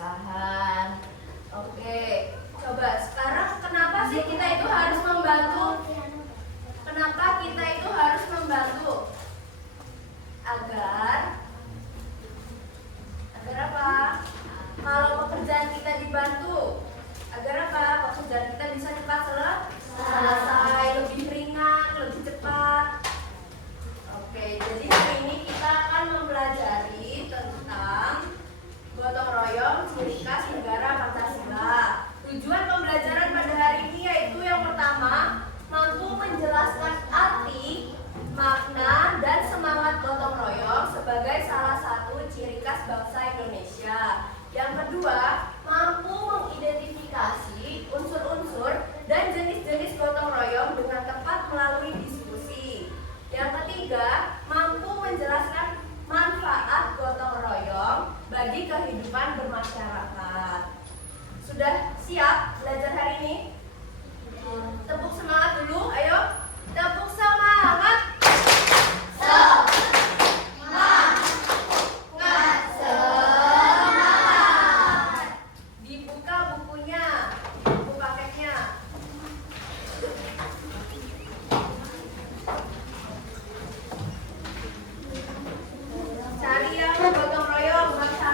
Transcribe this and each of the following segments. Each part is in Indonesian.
kesusahan. Oke, coba sekarang kenapa sih kita itu harus membantu? Kenapa kita itu harus membantu? Agar apa? Kalau pekerjaan kita dibantu, agar apa? Pekerjaan kita bisa cepat selesai, lebih ringan, lebih cepat. Oke, jadi hari ini kita akan mempelajari tentang gotong royong ciri khas negara Pancasila. Tujuan pembelajaran pada hari ini yaitu yang pertama, mampu menjelaskan arti, makna, dan semangat gotong royong sebagai salah satu ciri khas bangsa Indonesia. Yang kedua, mampu mengidentifikasi unsur-unsur dan jenis-jenis gotong royong dengan tepat melalui diskusi. Yang ketiga, mampu menjelaskan manfaat gotong royong bagi kehidupan bermasyarakat. Sudah siap belajar hari ini? Tepuk semangat dulu, ayo. Tepuk semangat. Dibuka bukunya, buku paketnya. Cari yang gotong royong bab 1.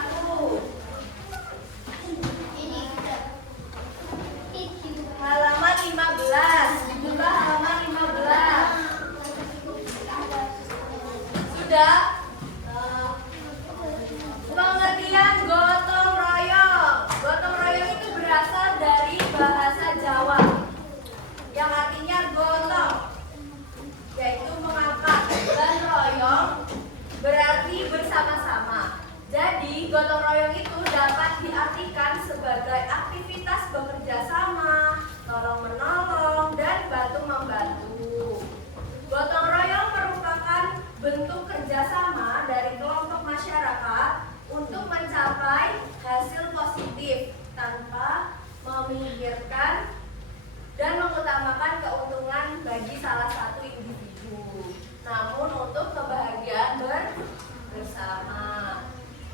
Halaman 15. Dibuka halaman 15. Sudah? Pengertian gotong royong. Gotong royong itu berasal dari bahasa Jawa yang artinya gotong, yaitu mengangkat, dan royong berarti bersama-sama. Jadi gotong royong itu dapat diartikan sebagai aktivitas bekerja sama, tolong-menolong, dan bantu-membantu. Gotong royong merupakan bentuk kerjasama dari kelompok masyarakat untuk mencapai hasil positif tanpa memikirkan dan mengutamakan keuntungan bagi salah satu individu, namun untuk kebahagiaan bersama.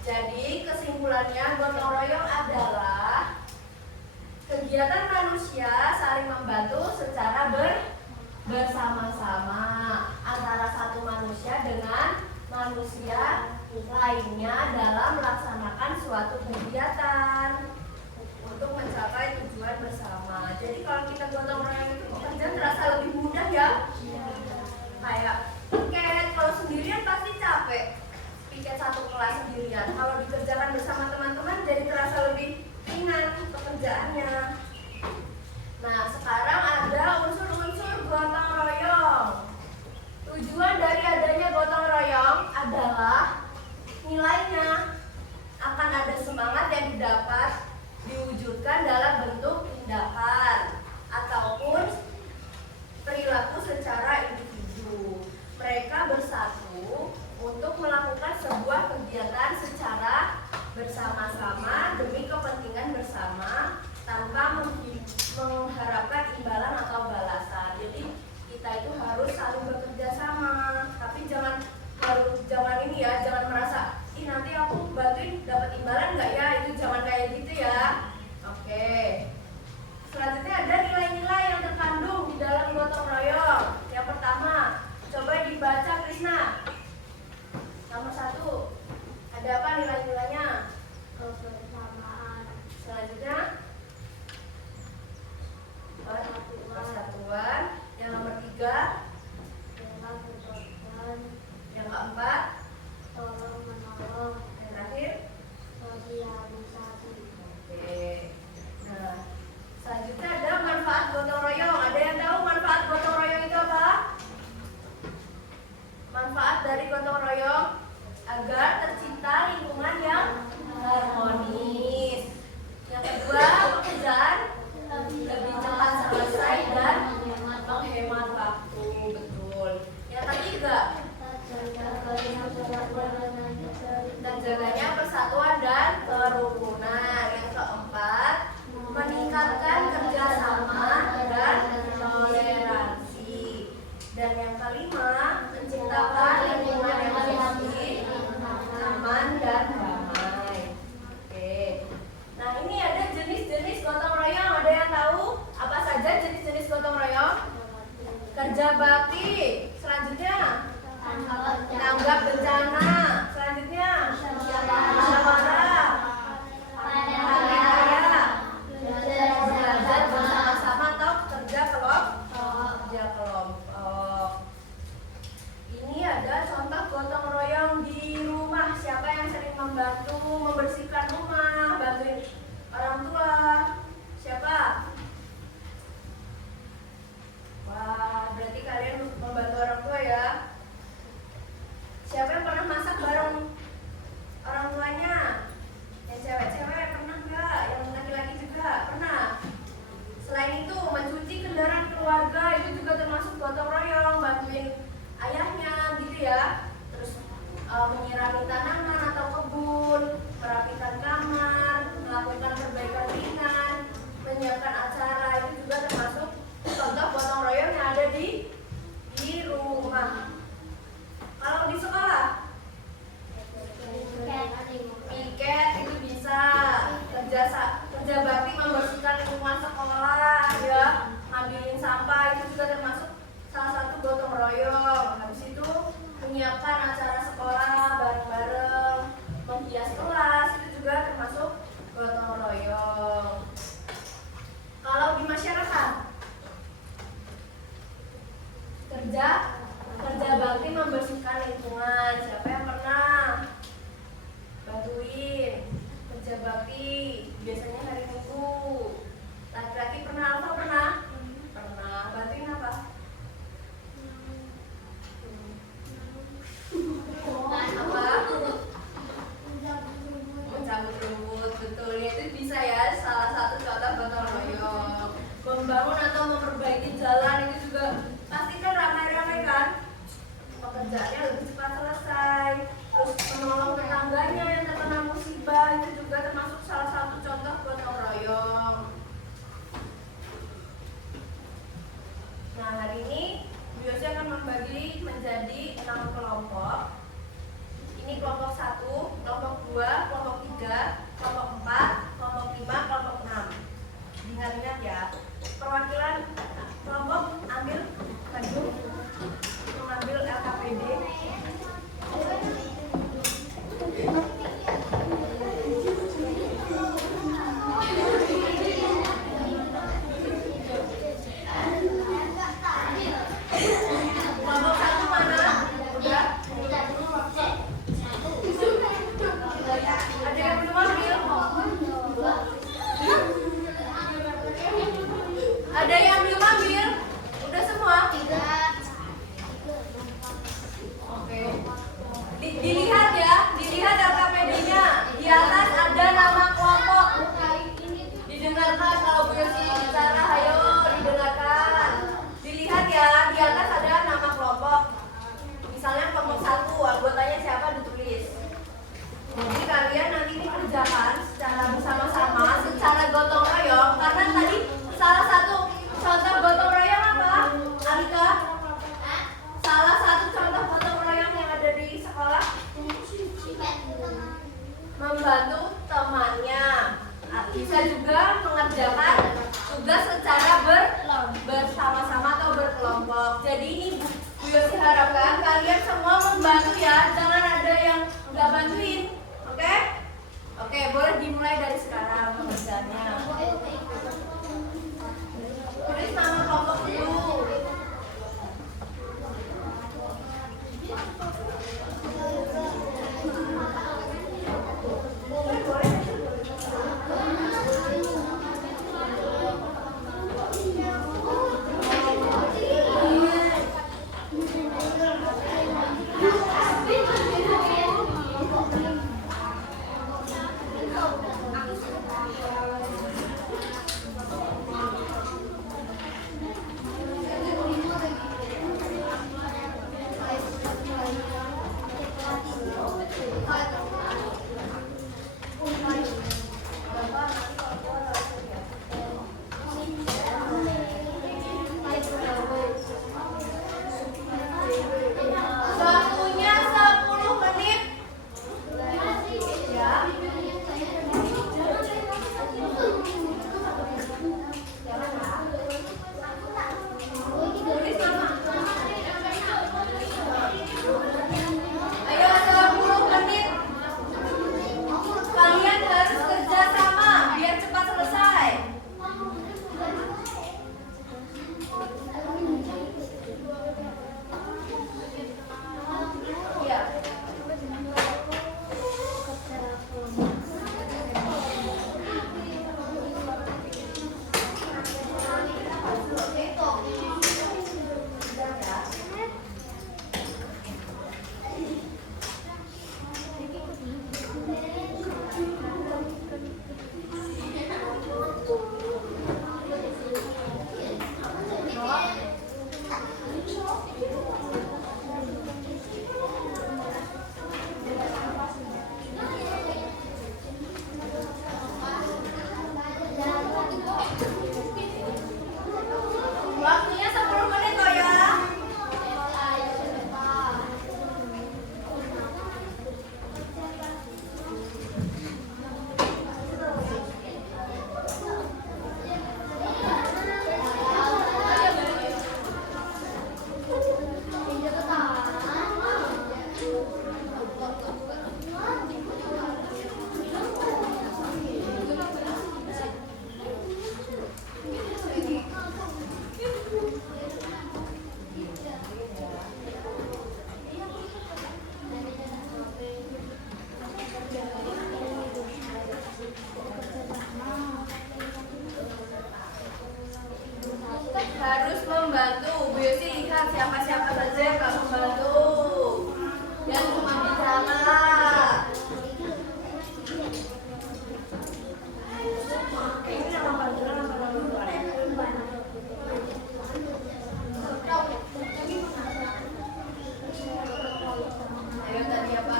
Jadi kesimpulannya, gotong royong adalah kegiatan manusia saling membantu secara bersama-sama antara satu manusia dengan manusia lainnya dalam melaksanakan suatu kegiatan untuk mencapai tujuan bersama. Jadi kalau kita gotong royong itu pekerjaan terasa lebih mudah ya. Kayak piket, kalau sendirian pasti capek. Piket satu kelas sendirian. Kalau dikerjakan bersama teman-teman jadi terasa lebih ringan pekerjaannya. Nah, sekarang ada unsur-unsur gotong royong. Tujuan dari adanya gotong royong adalah nilainya. Akan ada semangat yang didapat diwujudkan dalam bentuk tindakan ataupun perilaku secara individu. Mereka bersatu untuk melakukan sebuah kegiatan secara bersama-sama demi kepentingan bersama tanpa mengharapkan imbalan atau balasan. Jadi kita itu harus saling bekerja sama, tapi jangan ini ya, jangan merasa ih nanti aku bantuin dapat imbalan nggak ya, itu jangan kayak gitu ya. Oke. Selanjutnya ada nilai-nilai yang terkandung di dalam gotong royong. Yang pertama, coba dibaca Krisna. Nomor 1, ada apa nilai-nilainya? Kebersamaan. Selanjutnya, persatuan. Yang nomor 3, yang keempat, tolong menolong. Yang terakhir, sosialisasi. Oke. Nah, selanjutnya ada manfaat gotong royong. Ada yang tahu manfaat gotong royong itu apa? Manfaat dari gotong royong agar tercipta lingkungan yang harmonis. Yang kedua, pekerjaan lebih cepat selesai dan menghemat waktu. membersihkan rumah, bantuin orang tua. Siapa? Wah, berarti kalian membantu orang tua ya. Siapa yang pernah masak bareng orang tuanya? Yang cewek-cewek pernah nggak? Yang laki-laki juga pernah? Selain itu, mencuci kendaraan keluarga itu juga termasuk gotong royong, bantuin ayahnya gitu ya. Terus menyirami tanaman atau kebun, merapikan kamar, melakukan perbaikan ringan, menyiapkan acara itu juga termasuk contoh gotong royong yang ada di rumah. Kalau di sekolah, piket itu bisa, kerja bakti membersihkan lingkungan sekolah ya, ngambilin sampah itu juga termasuk salah satu gotong royong. Habis itu menyiapkan acara sekolah bareng-bareng, menghias kelas itu juga termasuk gotong royong. Kalau di masyarakat, kerja bakti membersihkan lingkungan. Siapa yang pernah bantuin kerja bakti? Biasanya hari Minggu. Laki-laki pernah, Alfa pernah? Pernah. Bantuin apa? Apa? Mencabut rumput. Betul, itu bisa ya, salah satu contoh gotong royong. Membangun atau memperbaiki jalan itu juga pasti kan ramai-ramai kan? Pekerjaannya lebih cepat selesai. Terus menolong tetangganya yang terkena musibah itu juga termasuk salah satu contoh gotong royong. Nah, hari ini Bu Yosi akan membagi menjadi 6 kelompok. Ini kelompok 1, kelompok 2, kelompok 3, kelompok 4, kelompok 5, kelompok 6. Ingat-ingat ya. Perwakilan kelompok ambil maju, mengambil LKPD. Kelompok 1 mana? Udah? Ada yang belum ambil? Ada yang belum ambil? Udah semua? Oke. Dilihat ya, dilihat LKPD-nya. Di atas ada nama kelompok. Didengarkan kalau Bu Yosi bicara, ayo didengarkan. Dilihat ya, di atas ada nama kelompok. Misalnya kelompok 1, anggotanya siapa ditulis. Jadi kalian nanti dikerjakan secara bersama-sama, secara gotong royong. Karena tadi salah satu contoh gotong royong apa? Alika? Salah satu contoh gotong royong yang ada di sekolah? Membantu temannya. Bisa juga mengerjakan tugas secara bersama-sama atau berkelompok. Jadi ini Bu Yosi harapkan kalian semua membantu ya. Jangan ada yang nggak bantuin. Oke? Oke, boleh dimulai dari sekarang pengerjaannya. Tulis nama kelompok dulu. membantu. Bu Yusi lihat siapa-siapa saja yang akan membantu. Dan cuma bicara. Ayo tadi apa?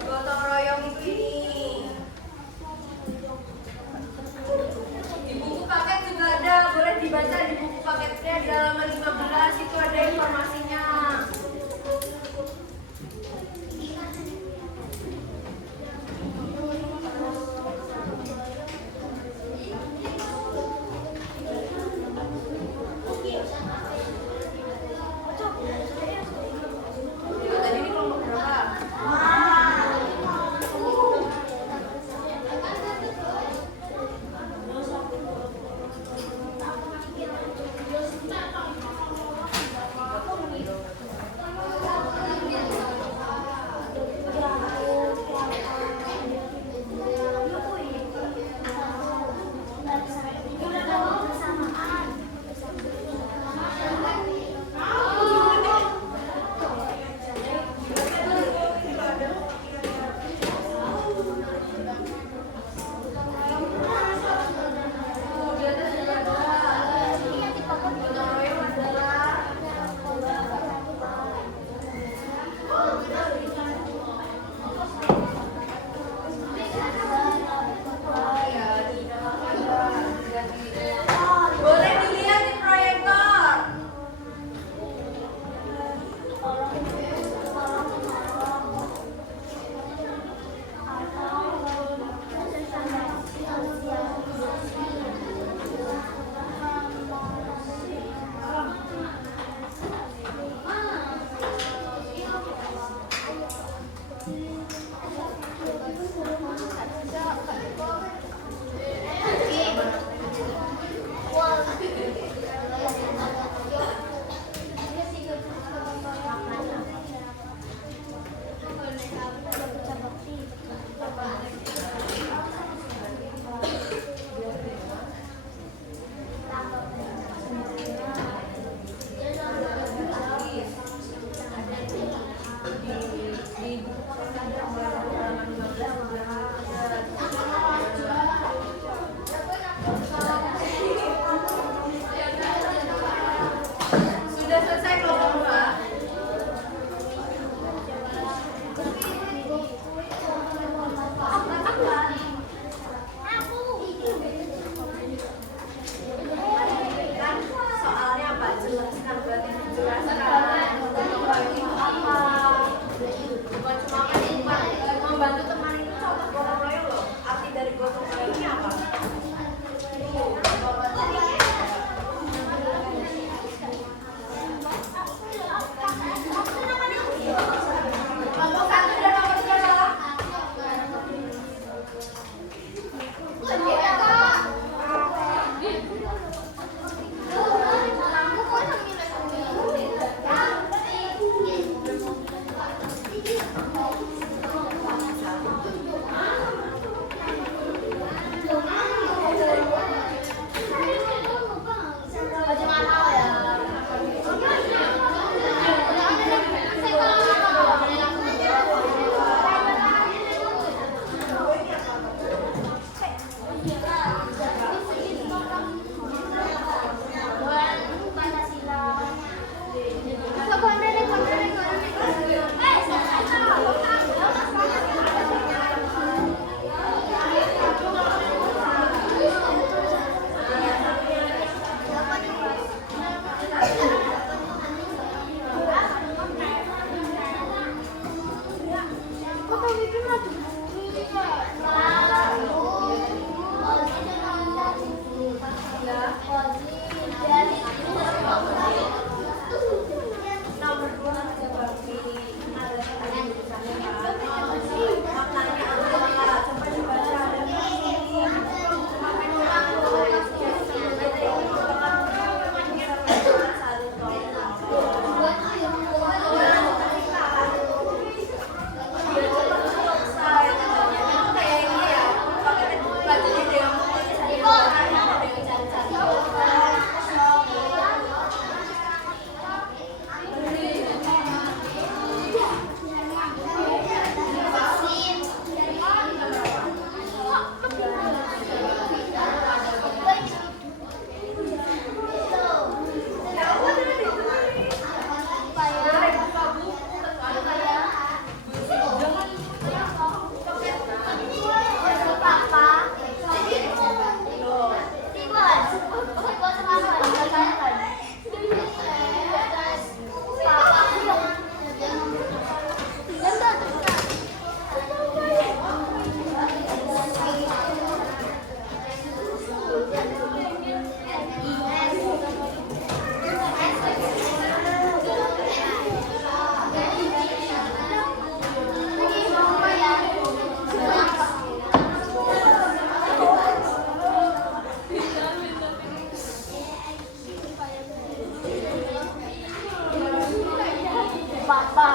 Gotong royong ini. Di buku apa-apa.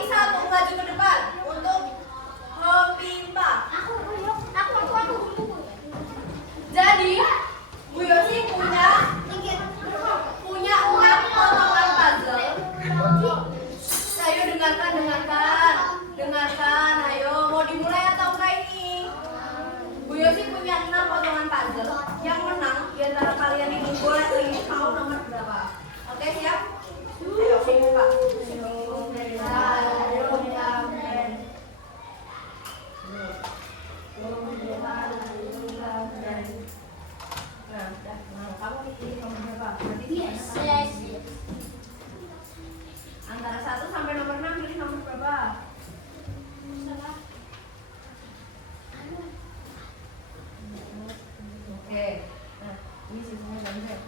Laki-laki satu maju ke depan untuk memimpa. Aku. Jadi Bu Yosi punya 6 potongan puzzle. Ayo dengarkan. Ayo, mau dimulai atau enggak ini? Bu Yosi punya 6 potongan puzzle. Yang menang di antara kalian ini boleh pilih tahu nomor berapa. Oke, siap? Ayo, sini Pak. Nah, kamu pilih nomor berapa? Nanti antara 1 sampai nomor 6 pilih nomor berapa? Oke. Nah, ini sisanya gambar.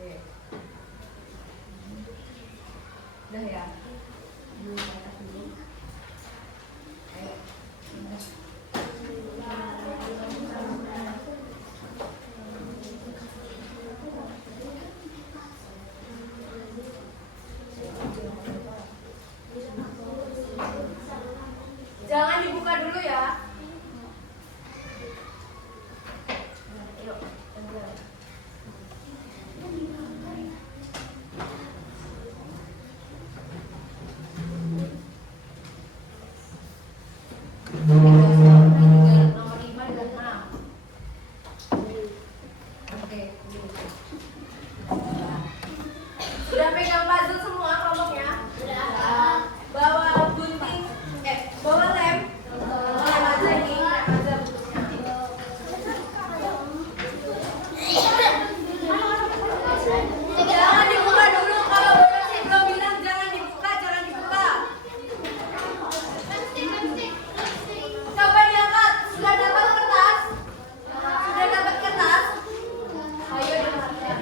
Oke. Udah ya? Ayo. Jangan dibuka dulu ya. Yuk, nomor 5 dan 6. Oke. Sudah pegang puzzle semua kelompoknya? Sudah. Bawa gunting, bawa lem. Lem aja ini, lem aja bukunya. Jangan dibuka dulu, kalau Bu Yosi belum bilang jangan dibuka. Coba diangkat, sudah dapat kertas? Ayo dengarkan.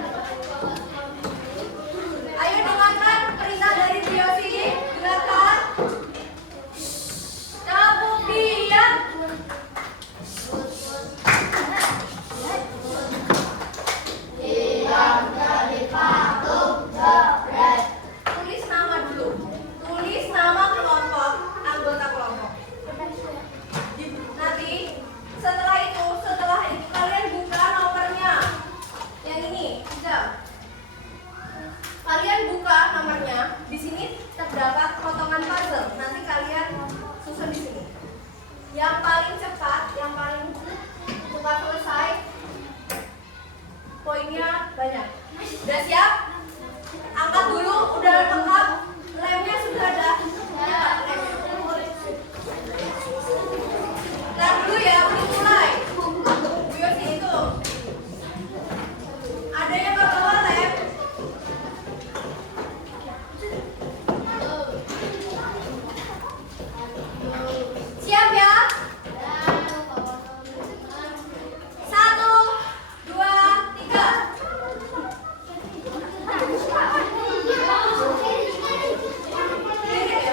Ayo dengarkan perintah dari Bu Yosi. Dengarkan. Kamu diam. Tulis nama dulu. Tulis nama kelompok, anggota kelompok. Nanti setelah itu kalian buka nomornya. Yang ini, hijau. Kalian buka nomornya. Di sini terdapat potongan puzzle. Nanti kalian susun di sini. Yang paling cepat selesai, poinnya banyak. Udah siap? Angkat dulu, udah lengkap. Lemnya sudah ada. Ya, lemnya. Ntar dulu ya, belum mulai. Bu Yosi itu. Ada yang nggak bawa lem? Siap ya? 1, 2, 3. Diri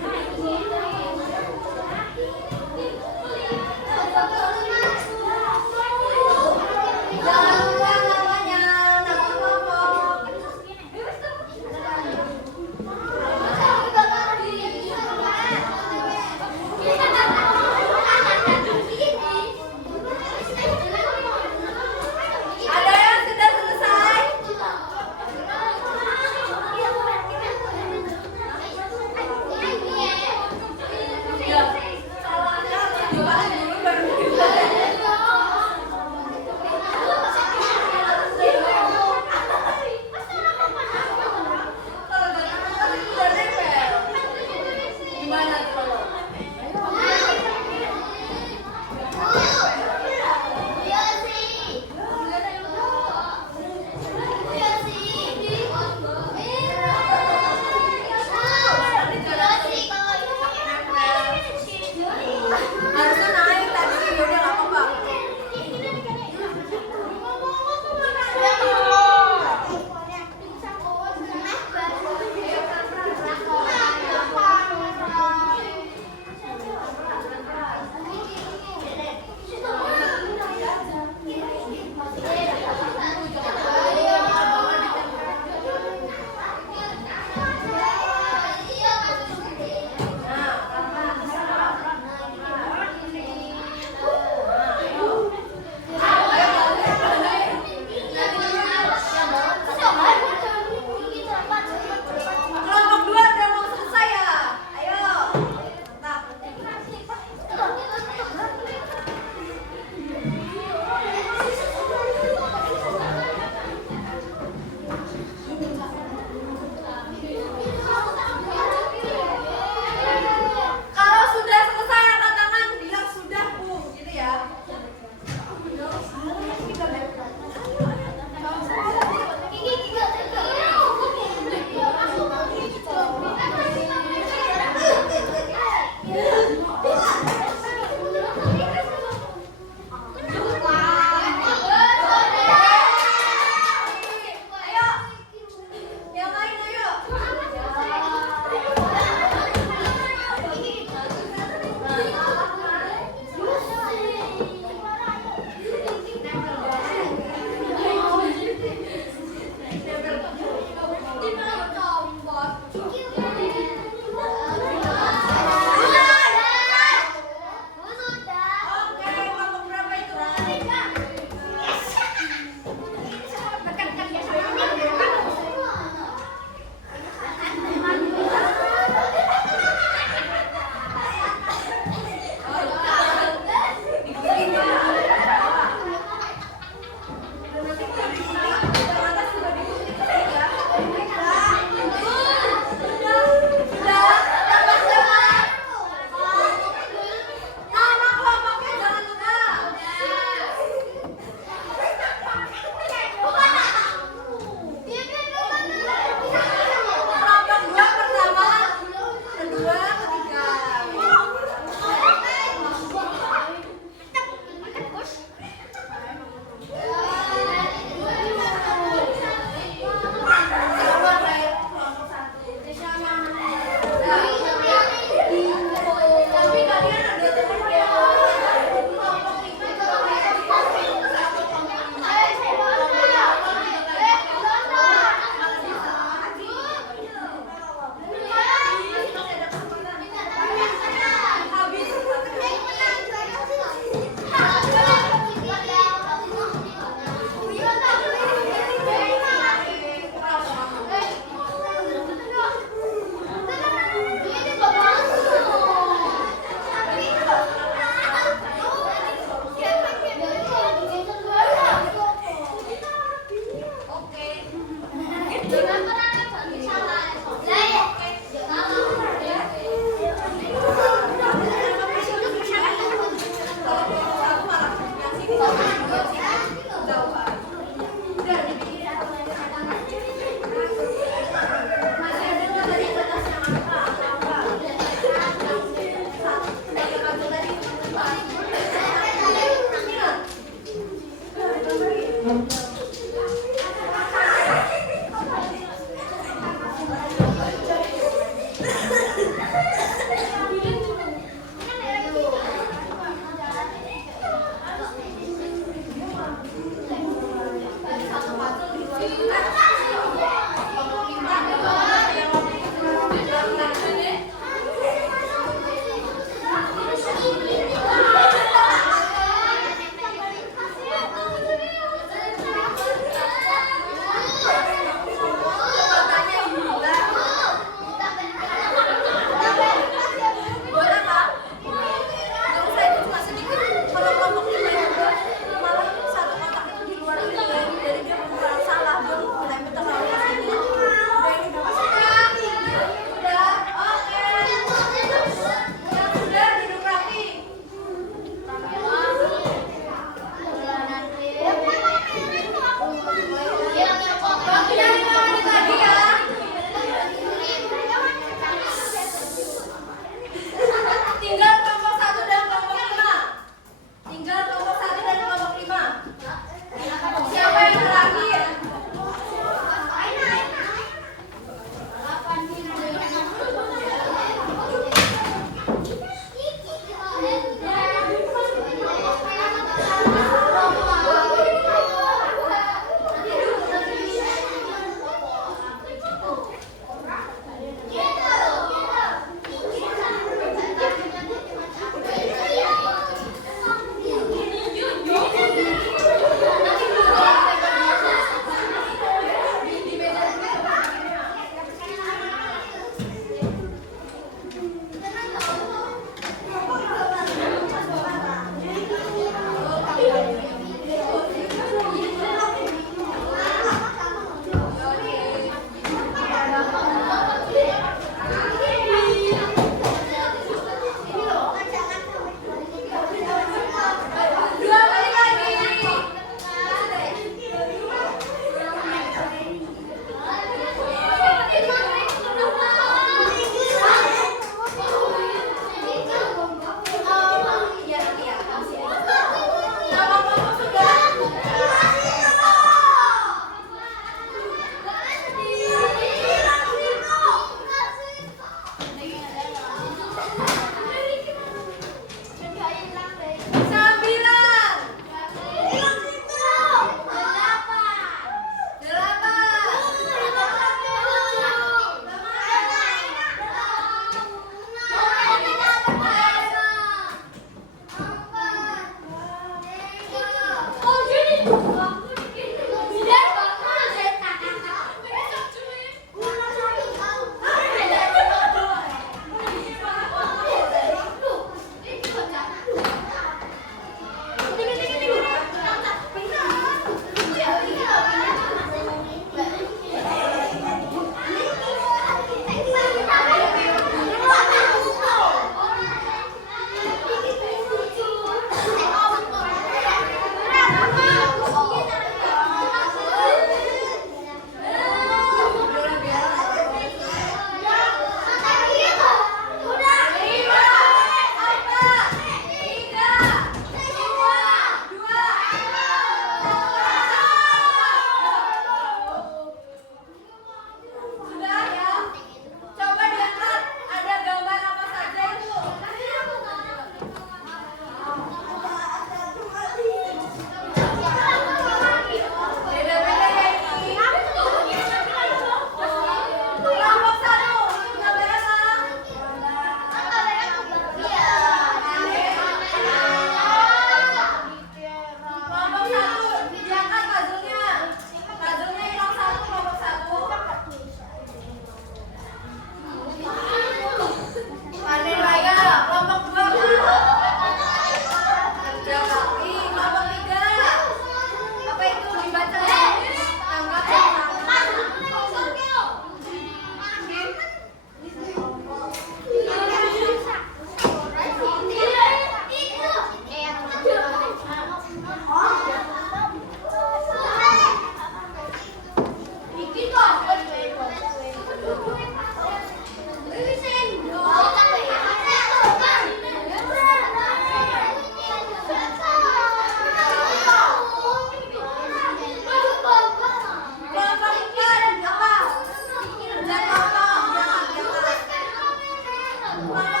Wow.